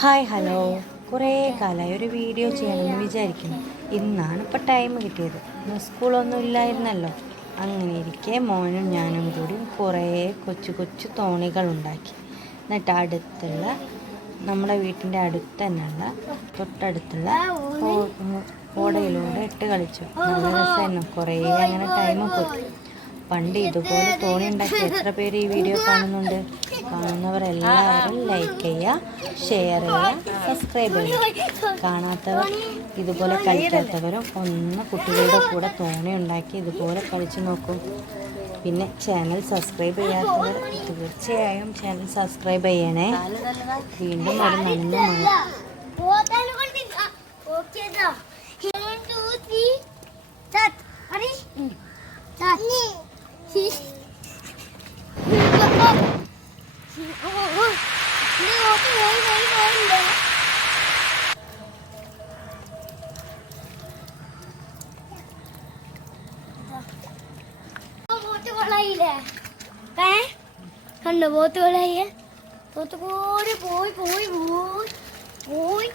Hi hello കുറേ കാലമായി ഒരു വീഡിയോ ചെയ്യണമെന്ന് വിചാരിക്കുന്നു. ഇന്നാണ് ഇപ്പോൾ ടൈം കിട്ടിയത്. സ്കൂളൊന്നും ഇല്ലായിരുന്നല്ലോ. അങ്ങനെ ഇരിക്കെ മോനും ഞാനും കൂടി കുറേ കൊച്ചു കൊച്ചു തോണികൾ ഉണ്ടാക്കി. എന്നിട്ട് അടുത്തുള്ള നമ്മുടെ വീട്ടിന്റെ അടുത്ത് തന്നെയുള്ള തൊട്ടടുത്തുള്ള ഓടയിലൂടെ ഇട്ട് കളിച്ചു. നല്ല രസമായിരുന്നു. കുറേ അങ്ങനെ ടൈം പോയി. പണ്ട് ഇതുപോലെ തോണി ഉണ്ടാക്കി എത്ര പേര് ഈ വീഡിയോ കാണുന്നുണ്ട്? കാണുന്നവരെല്ലാവരും ലൈക്ക് ചെയ്യുക ഷെയർ ചെയ്യുക സബ്സ്ക്രൈബ് ചെയ്യുക. കാണാത്തവർ ഇതുപോലെ കളിക്കാത്തവരും ഒന്ന് കുട്ടികളുടെ കൂടെ തോണി ഉണ്ടാക്കി ഇതുപോലെ കളിച്ചു നോക്കും. പിന്നെ ചാനൽ സബ്സ്ക്രൈബ് ചെയ്യാത്തവർ തീർച്ചയായും ചാനൽ സബ്സ്ക്രൈബ് ചെയ്യണേ. വീണ്ടും ഒരു നല്ല മഴ കണ്ടോ പോത്ത് കൊളായി പോത്ത് കൂടി പോയി പോയി പോയി